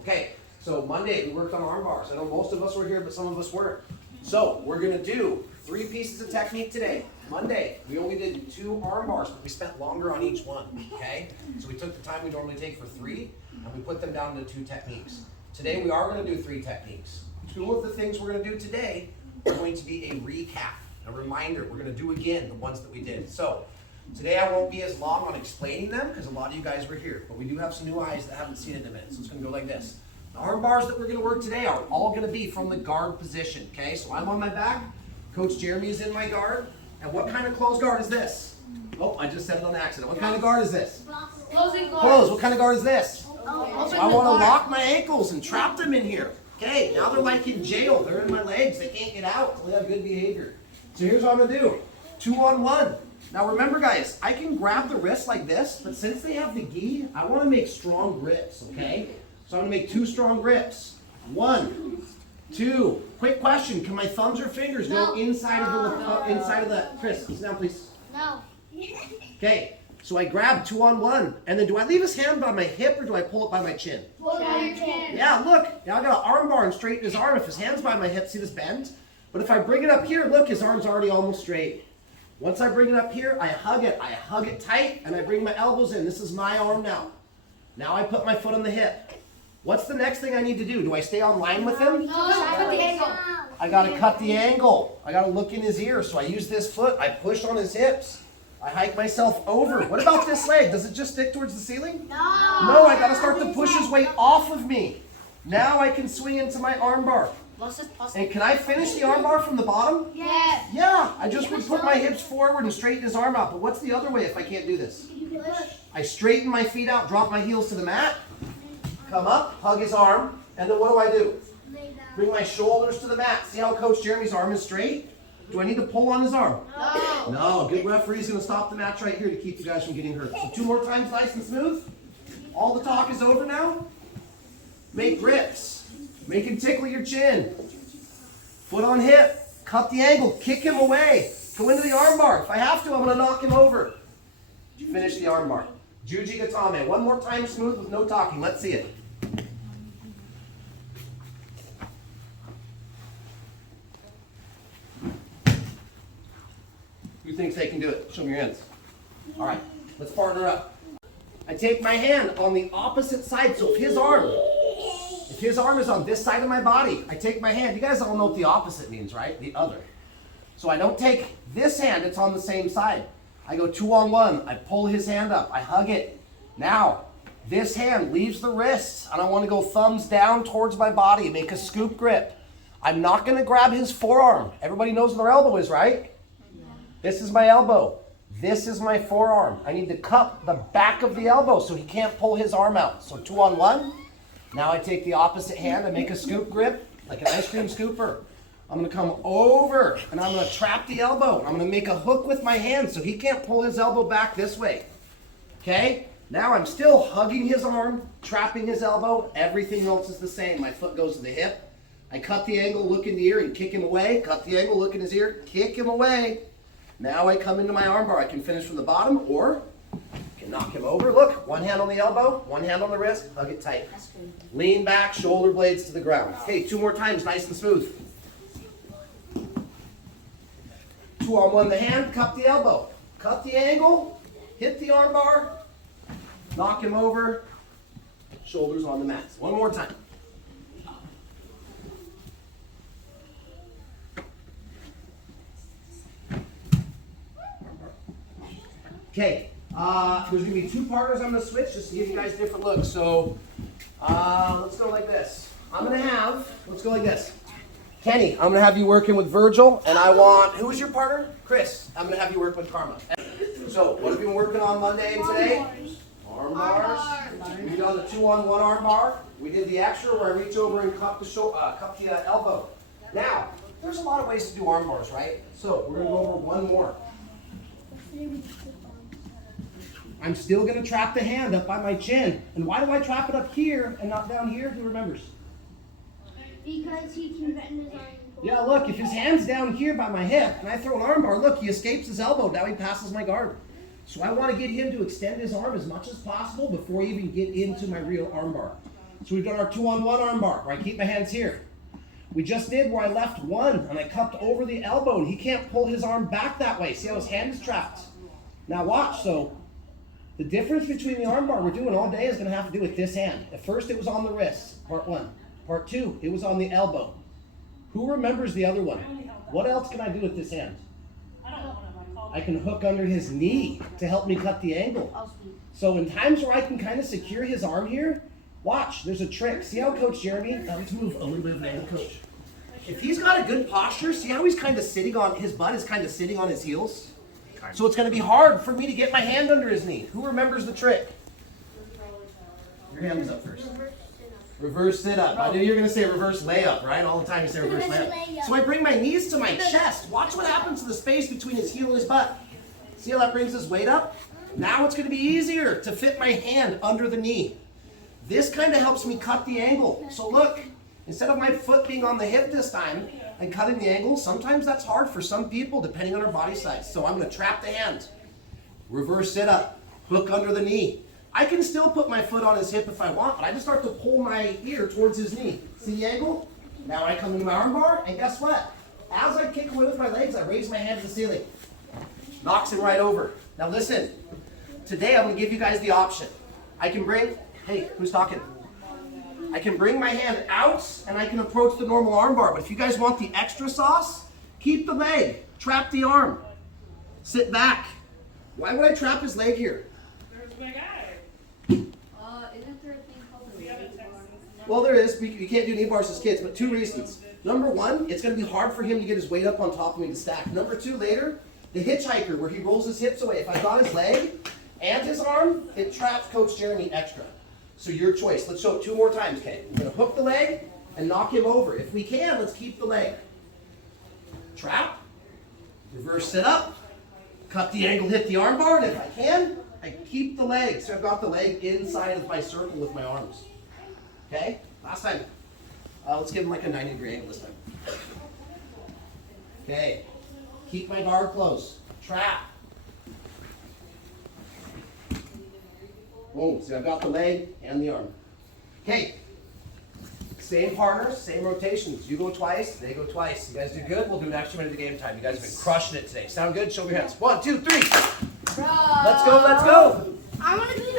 Okay, so Monday we worked on arm bars. I know most of us were here, but some of us weren't. So we're gonna do 3 pieces of technique today. Monday, we only did 2 arm bars, but we spent longer on each one, okay? So we took the time we normally take for 3, and we put them down into 2 techniques. Today we are gonna do 3 techniques. 2 of the things we're gonna do today are going to be a recap, a reminder. We're gonna do again the ones that we did. So today I won't be as long on explaining them because a lot of you guys were here, but we do have some new eyes that haven't seen it in a minute, so it's gonna go like this. The arm bars that we're gonna work today are all gonna be from the guard position, okay? So I'm on my back, Coach Jeremy is in my guard, and what kind of closed guard is this? Oh, I just said it on accident. What kind of guard is this? Closing guard. Close. What kind of guard is this? Open So I want to lock my ankles and trap them in here. Okay, now they're like in jail. They're in my legs. They can't get out. They have good behavior. So here's what I'm gonna do. 2-on-1. Now remember guys, I can grab the wrist like this, but since they have the gi, I want to make strong grips, okay? So I'm gonna make 2 strong grips. 1, 2. Quick question, can my thumbs or fingers go inside of the, Chris, sit down please. No. Okay, so I grab 2-on-1, and then do I leave his hand by my hip or do I pull it by my chin? Pull it by your chin. Yeah, look, now I got an arm bar and straighten his arm. If his hand's by my hip, see this bend? But if I bring it up here, look, his arm's already almost straight. Once I bring it up here, I hug it tight, and I bring my elbows in. This is my arm now. Now I put my foot on the hip. What's the next thing I need to do? Do I stay on line with him? No, cut the angle. I gotta cut the angle. I gotta look in his ear. So I use this foot, I push on his hips. I hike myself over. What about this leg? Does it just stick towards the ceiling? No. No, I gotta start to push his weight off of me. Now I can swing into my arm bar. And can I finish the arm bar from the bottom? Yes. Yeah, I just would put my hips forward and straighten his arm out. But what's the other way if I can't do this? I straighten my feet out, drop my heels to the mat, come up, hug his arm, and then what do? Bring my shoulders to the mat. See how Coach Jeremy's arm is straight? Do I need to pull on his arm? No. No, good referee's gonna stop the match right here to keep you guys from getting hurt. So 2 more times, nice and smooth. All the talk is over now. Make grips. Make him tickle your chin. Foot on hip. Cut the angle. Kick him away. Go into the arm bar. If I have to, I'm gonna knock him over. Finish the arm bar. Juji gatame. 1 more time smooth with no talking. Let's see it. Who thinks they can do it? Show me your hands. All right, let's partner up. I take my hand on the opposite side, so if his arm is on this side of my body, I take my hand. You guys all know what the opposite means, right? The other. So I don't take this hand, it's on the same side. I go 2-on-1, I pull his hand up, I hug it. Now, this hand leaves the wrist, and I want to go thumbs down towards my body, make a scoop grip. I'm not going to grab his forearm. Everybody knows where their elbow is, right? This is my elbow. This is my forearm. I need to cup the back of the elbow so he can't pull his arm out. So 2-on-1. Now I take the opposite hand and make a scoop grip, like an ice cream scooper. I'm gonna come over and I'm gonna trap the elbow. I'm gonna make a hook with my hand so he can't pull his elbow back this way. Okay? Now I'm still hugging his arm, trapping his elbow. Everything else is the same. My foot goes to the hip. I cut the angle, look in the ear and kick him away. Cut the angle, look in his ear, kick him away. Now I come into my arm bar. I can finish from the bottom or I can knock him over. Look, 1 hand on the elbow, 1 hand on the wrist, hug it tight. Lean back, shoulder blades to the ground. Okay, 2 more times, nice and smooth. 2-on-1 the hand, cup the elbow. Cut the angle, hit the arm bar, knock him over, shoulders on the mat. 1 more time. Okay, there's going to be 2 partners I'm going to switch just to give you guys different looks. So let's go like this. Let's go like this. Kenny, I'm going to have you working with Virgil, and I want, who is your partner? Chris. I'm going to have you work with Karma. So what have you been working on Monday and today? Arm bars. We did the 2-on-1 arm bar. We did the extra where I reach over and cup the elbow. Now, there's a lot of ways to do arm bars, right? So we're going to go over 1 more. I'm still going to trap the hand up by my chin. And why do I trap it up here and not down here? Who remembers? Because he can bend his arm. Yeah, look, if his hand's down here by my hip and I throw an arm bar, look, he escapes his elbow. Now he passes my guard. So I want to get him to extend his arm as much as possible before I even get into my real arm bar. So we've done our 2-on-1 arm bar, where I keep my hands here. We just did where I left one, and I cupped over the elbow, and he can't pull his arm back that way. See how his hand is trapped? Now watch, so the difference between the arm bar we're doing all day is going to have to do with this hand. At first it was on the wrist, part one. Part two, it was on the elbow. Who remembers the other one? What else can I do with this hand? I can hook under his knee to help me cut the angle. So in times where I can kind of secure his arm here, watch, there's a trick. See how Coach Jeremy, let's move a little bit of an angle, Coach. If he's got a good posture, see how he's kind of sitting on, his butt is kind of sitting on his heels? So it's going to be hard for me to get my hand under his knee. Who remembers the trick? Your hand is up first. Reverse sit-up. I knew you were going to say reverse layup, right? All the time you say reverse layup. So I bring my knees to my chest. Watch what happens to the space between his heel and his butt. See how that brings his weight up? Now it's going to be easier to fit my hand under the knee. This kind of helps me cut the angle. So look, instead of my foot being on the hip this time and cutting the angle, sometimes that's hard for some people depending on our body size. So I'm going to trap the hand. Reverse sit-up. Hook under the knee. I can still put my foot on his hip if I want, but I just start to pull my ear towards his knee. See the angle? Now I come into my arm bar, and guess what? As I kick away with my legs, I raise my hand to the ceiling. Knocks him right over. Now listen, today I'm going to give you guys the option. I can bring, hey, who's talking? I can bring my hand out, and I can approach the normal arm bar, but if you guys want the extra sauce, keep the leg, trap the arm, sit back. Why would I trap his leg here? There's my guy. Isn't there a thing called a knee bar? Well, there is. You can't do knee bars as kids, but 2 reasons. Number one, it's going to be hard for him to get his weight up on top of me to stack. Number 2, later, the hitchhiker, where he rolls his hips away. If I got his leg and his arm, it traps Coach Jeremy extra. So your choice. Let's show it 2 more times, okay? I'm going to hook the leg and knock him over. If we can, let's keep the leg. Trap. Reverse sit up. Cut the angle, hit the arm bar, and if I can, I keep the leg. So I've got the leg inside of my circle with my arms. Okay? Last time. Let's give him like a 90-degree angle this time. Okay. Keep my guard close. Trap. Boom. So I've got the leg and the arm. Okay. Same partners, same rotations. You go twice, they go twice. You guys do good, we'll do an extra minute of game time. You guys have been crushing it today. Sound good? Show me your hands. 1, 2, 3. Let's go, let's go. I want to do